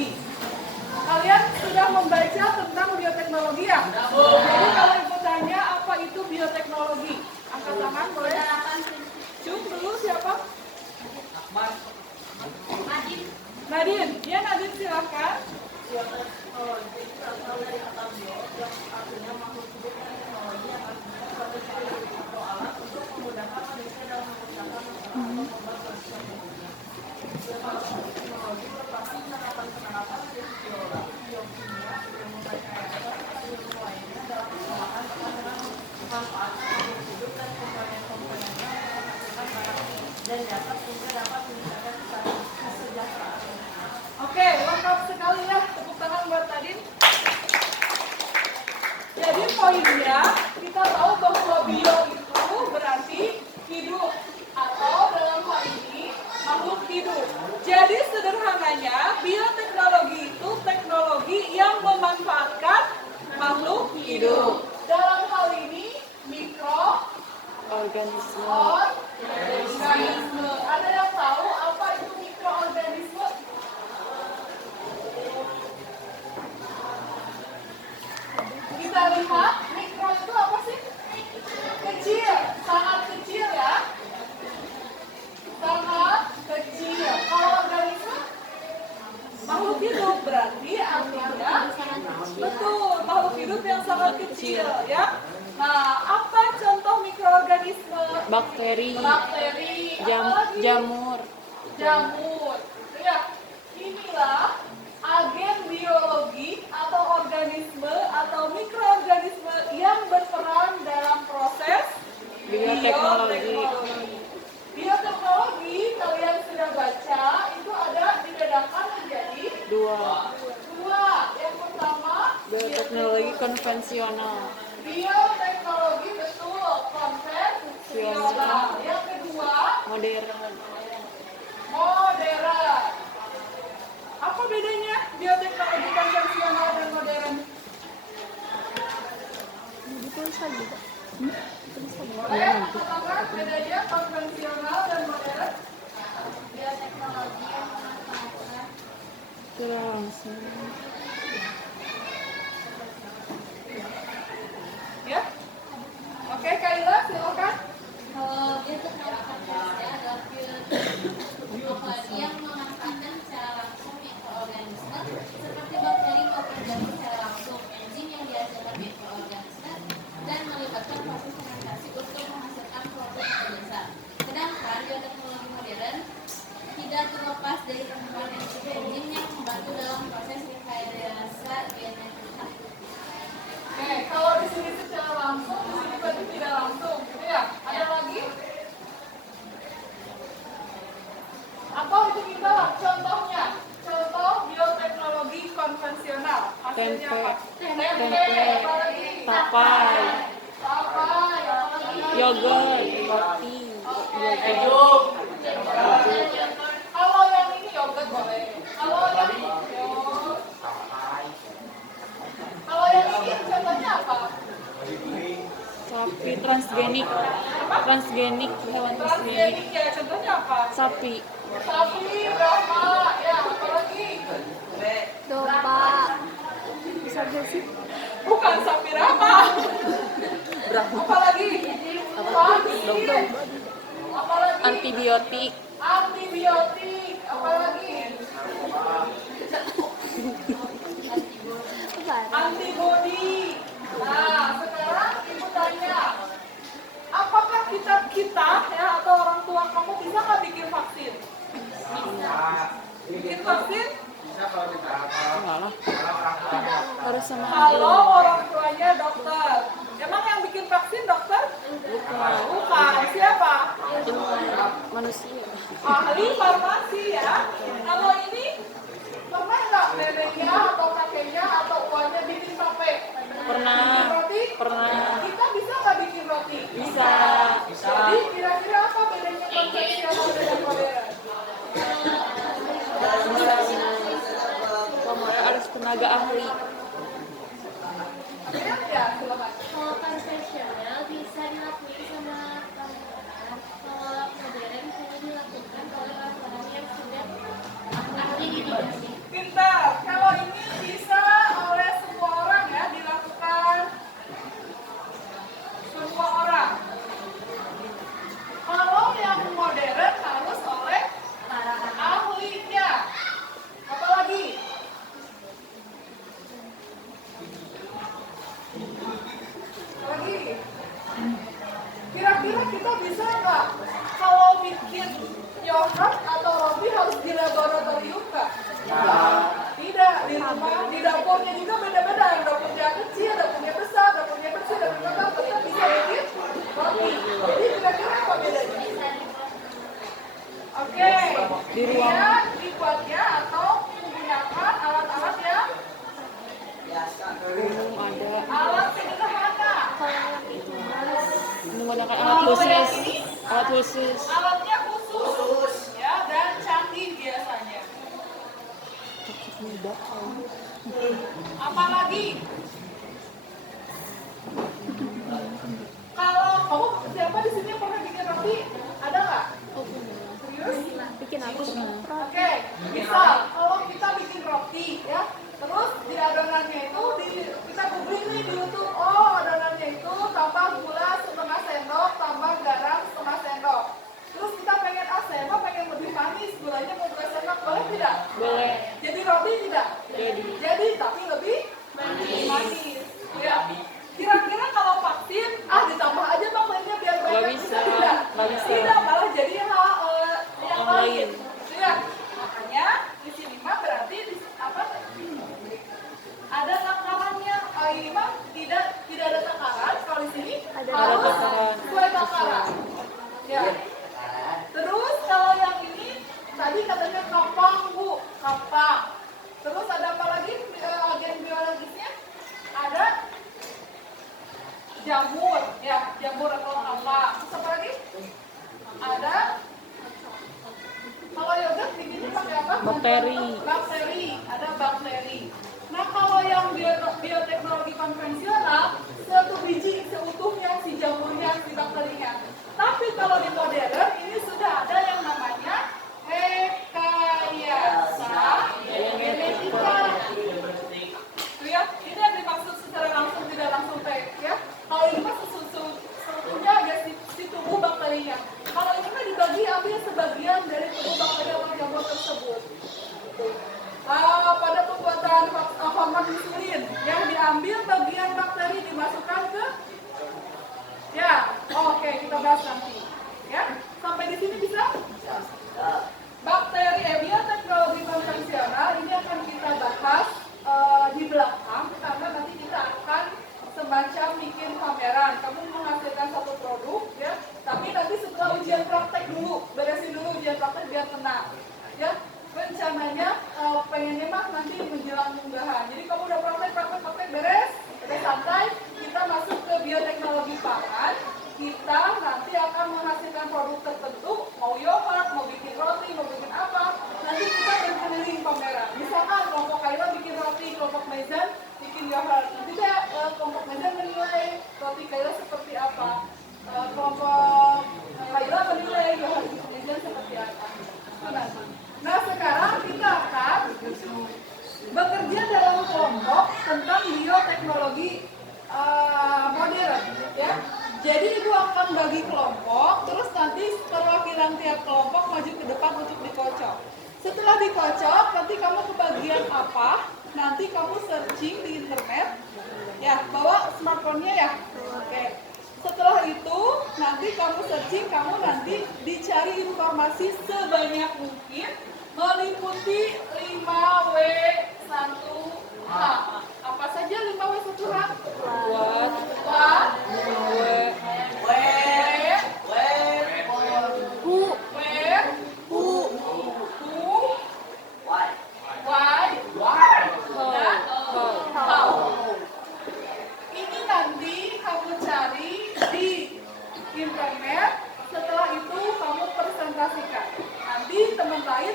bioteknologi. Kalian sudah membaca tentang bioteknologi ya? Jadi kalau ibu tanya apa itu bioteknologi, angkat tangan boleh? Cung dulu siapa? Nadine. Ya Nadine silakan. Bioteknologi berasal dari kata bio yang artinya makhluk hidup dan teknologi yang artinya suatu cara atau alat untuk memudahkan manusia dalam mengerjakan masalah atau membuat sesuatu yang mudah. Bioteknologi merupakan penerapan dari biologi, biokimia, ilmu rekayasa, serta ilmu lainnya dalam pengolahan dengan memanfaatkan makhluk hidup dan komponen-komponennya untuk menghasilkan barang dan jasa sehingga dapat meningkatkan kesejahteraan. Oke, lengkap sekali ya. Tepuk tangan buat Nadine. Jadi poinnya, kita tahu bahwa bio itu berarti hidup atau dalam hal ini makhluk hidup. Jadi sederhananya, bioteknologi itu teknologi yang memanfaatkan makhluk hidup. Dalam hal ini mikroorganisme. Ada yang tahu apa itu mikroorganisme? Kita lihat mikro itu apa sih? Kecil, sangat kecil ya. Sangat kecil. Kalau organisme makhluk hidup berarti artinya betul makhluk hidup yang sangat kecil ya. Nah, apa contoh mikroorganisme? Bakteri, jamur. Ya, inilah agen biologi atau organisme atau mikroorganisme yang berperan dalam proses bioteknologi. Bioteknologi kalian sudah baca itu ada dibedakan menjadi dua. Yang pertama Bioteknologi konvensional. Bioteknologi betul konvensional. Yang kedua Modern. Apa bedanya bioteknologi konvensional dan modern? Ditulisan juga. Pertama bedanya konvensional dan modern. Bioteknologi yang memanfaatkan Langsung. Ya. Oke, Kaila silakan. Bioteknologi konvensional adalah bioteknologi yang memanfaatkan secara langsung mikroorganisme seperti bakteri maupun jamur secara langsung, enzim yang dihasilkan mikroorganisme dan melibatkan proses fermentasi untuk menghasilkan produk atau jasa. Sedangkan bioteknologi modern tidak terlepas dari penggunaan enzim yang membantu dalam proses rekayasa genetika. Oke, kalau di sini secara langsung, di sini berarti tidak langsung, gitu ya? Ada lagi? Atau itu kita contohnya, contoh bioteknologi konvensional. Hasilnya apa? Tempe, apa lagi? Tapai, Apa lagi? yogurt, roti, Kalau yang ini yogurt boleh. Kalau yang ini contohnya apa? sapi transgenik, hewan transgenik, Transgenik ya, contohnya apa? sapi, Brahma, ya, apa lagi? domba, bisa gak sih? Bukan sapi Rama. Apa lagi? Apa lagi? Antibiotik, Apa lagi? Antibody. Nah, sekarang ibu tanya, apakah kita ya atau orang tua kamu bisa nggak bikin vaksin? Bikin vaksin? enggak lah, harus sama Kalau orang tuanya dokter. Emang yang bikin vaksin dokter? Bukan. Siapa? manusia. Ahli farmasi ya. Kalau ini pernah nggak neneknya atau kakeknya atau uangnya bikin tape? Pernah. Bikin roti? Pernah. Kita bisa nggak bikin roti? Bisa. Jadi kira-kira apa bedanya konvensional dengan modern? Harus tenaga ahli. Ya, silakan. Kalau konvensional bisa dilakukan sama orang-orang, kalau modern hanya dilakukan oleh orang-orang yang sudah ahli di bidangnya. Pintar. dapurnya juga beda-beda, yang dapurnya kecil, dapurnya besar, dapurnya kecil, dapurnya besar, tetap bisa bikin roti. Jadi kira-kira apa bedanya? Oke, Di ruang. dia dibuatnya atau menggunakan alat-alat yang Ada alat sederhana. menggunakan alat khusus. Alat khusus. Alatnya khusus, ya, dan canggih biasanya. Apalagi kalau kamu siapa di sini yang pernah bikin roti? Ada nggak? Serius? Bikin apa? Oke, misal kalau kita bikin roti, ya, terus di adonannya itu kita googling nih di YouTube. Oh, adonannya itu tambah gula setengah sendok, tambah garam setengah sendok. Terus kita pengen pengen lebih manis, gulanya mau 2 sendok, boleh tidak? Boleh. Jadi roti tidak? Jadi. Tapi lebih manis. Ya. Kira-kira kalau vaksin, ditambah aja bang lainnya biar banyak. Nggak bisa. Nggak bisa. Tidak, malah jadi yang lain. lain. Ya. Makanya di sini mah berarti ada takarannya. Ini mah tidak ada takaran. Kalau di sini Ada harus takaran. sesuai takaran. Ya. Terus kalau yang ini tadi katanya kapang bu, kapang. Terus ada apa lagi agen biologisnya? Ada jamur, ya jamur atau apa? Terus apa lagi? Ada kalau yogurt bikinnya pakai apa? Bakteri. Bakteri, ada bakteri. Nah kalau yang bioteknologi konvensional, satu biji seutuhnya si jamurnya, si bakterinya. Tapi kalau di modern ini sudah ada yang namanya rekayasa genetika. Tuh ya, ini yang dimaksud secara langsung tidak langsung ya. Kalau ini mah seutuhnya ada si tubuh bakterinya. Kalau ini mah dibagi ambil sebagian dari tubuh bakteri atau jamur tersebut. Pada pembuatan hormon insulin yang diambil bagian bakteri dimasukkan ke oke, kita bahas nanti. Ya, sampai di sini bisa? Bakteri bioteknologi konvensional ini akan kita bahas di belakang karena nanti kita akan semacam bikin pameran. Kamu menghasilkan satu produk, ya. Tapi nanti setelah ujian praktek dulu, beresin dulu ujian praktek biar tenang. Ya, rencananya pengennya mah nanti menjelang unggahan. Jadi kamu udah praktek beres, santai. Kita masuk ke bioteknologi pangan. Kita nanti akan menghasilkan produk tertentu, mau yogurt, mau bikin roti, mau bikin apa. Nanti kita berkeliling pameran. Misalkan kelompok Kaila bikin roti, kelompok Mezan bikin yogurt. Nanti kelompok Mezan menilai roti Kaila seperti apa. Kelompok Kaila menilai yogurt Mezan seperti apa. Nah sekarang kita akan bekerja dalam kelompok tentang bioteknologi modern, ya. Jadi ibu akan bagi kelompok, terus nanti perwakilan tiap kelompok maju ke depan untuk dikocok. Setelah dikocok, nanti kamu kebagian apa? Nanti kamu searching di internet, ya. Bawa smartphone-nya ya. Oke. Setelah itu, nanti kamu searching, kamu nanti dicari informasi sebanyak mungkin meliputi 5W1H. Apa saja 5W1H? Buat. Ini nanti kamu cari di internet. Setelah itu kamu presentasikan. Nanti teman lain